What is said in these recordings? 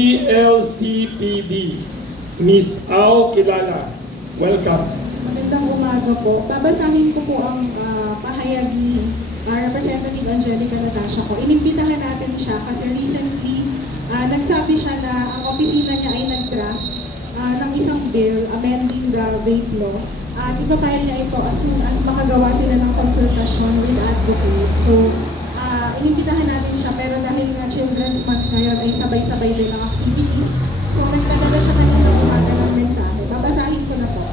PLCPD, Miss Au Kilala. Welcome. Magandang umaga po. Babasahin ko po ang pahayag ni Representative Angelica Natasha ko. Inimbitahan natin siya kasi recently nagsabi siya na ang opisina niya ay nag-draft ng isang bill amending the vape law. Ipapile niya ito as soon as makagawa sila ng consultation with advocate. So, inimbitahan natin siya, pero dahil nga Children's Month ngayon ay sabay-sabay din ang activities. So, nagpadala siya kanina umaga ng mensahe. Babasahin ko na po.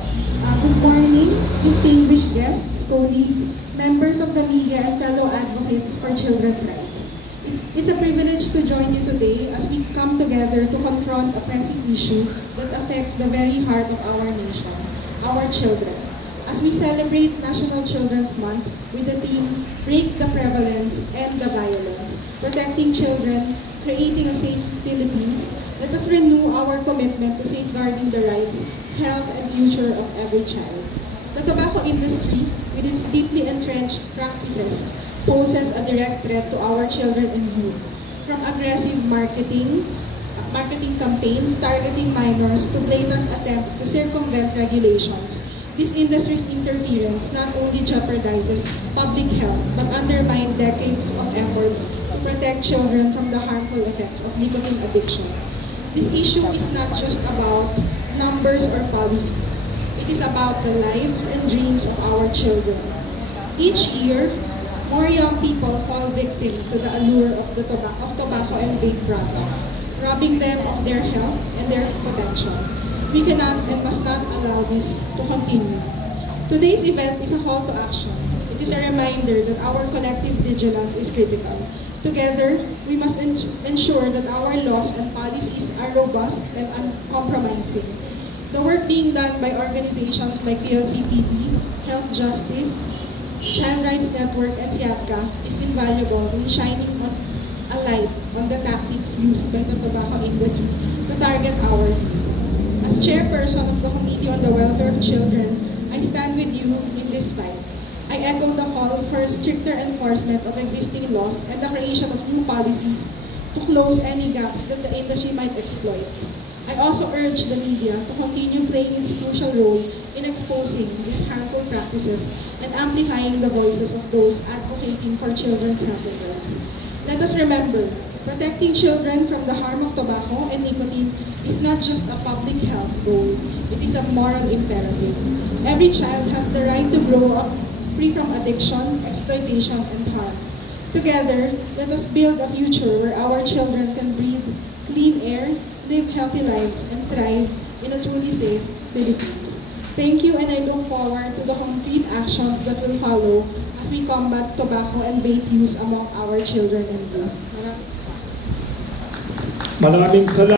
Good morning, distinguished guests, colleagues, members of the media, and fellow advocates for children's rights. It's a privilege to join you today as we come together to confront a pressing issue that affects the very heart of our nation, our children. As we celebrate National Children's Month with the theme, Break the Prevalence and the Violence, Protecting Children, Creating a Safe Philippines, let us renew our commitment to safeguarding the rights, health, and future of every child. The tobacco industry, with its deeply entrenched practices, poses a direct threat to our children and youth. From aggressive marketing campaigns targeting minors to blatant attempts to circumvent regulations, this industry's interference not only jeopardizes public health but undermines decades of efforts to protect children from the harmful effects of nicotine addiction. This issue is not just about numbers or policies. It is about the lives and dreams of our children. Each year, more young people fall victim to the allure of tobacco and vape products, robbing them of their health and their potential. We cannot and must not allow this to continue. Today's event is a call to action. It is a reminder that our collective vigilance is critical. Together, we must ensure that our laws and policies are robust and uncompromising. The work being done by organizations like PLCPD, Health Justice, Child Rights Network, and SIADCA is invaluable in shining a light on the tactics used by the tobacco industry to target our youth. As chairperson of the Committee on the Welfare of Children, I stand with you in this fight. I echo the call for stricter enforcement of existing laws and the creation of new policies to close any gaps that the industry might exploit. I also urge the media to continue playing its crucial role in exposing these harmful practices and amplifying the voices of those advocating for children's health and rights. Let us remember, protecting children from the harm of tobacco and nicotine is not just a public health goal, it is a moral imperative. Every child has the right to grow up free from addiction, exploitation, and harm. Together, let us build a future where our children can breathe clean air, live healthy lives, and thrive in a truly safe Philippines. Thank you, and I look forward to the concrete actions that will follow as we combat tobacco and vape use among our children and youth. Maraming salamat.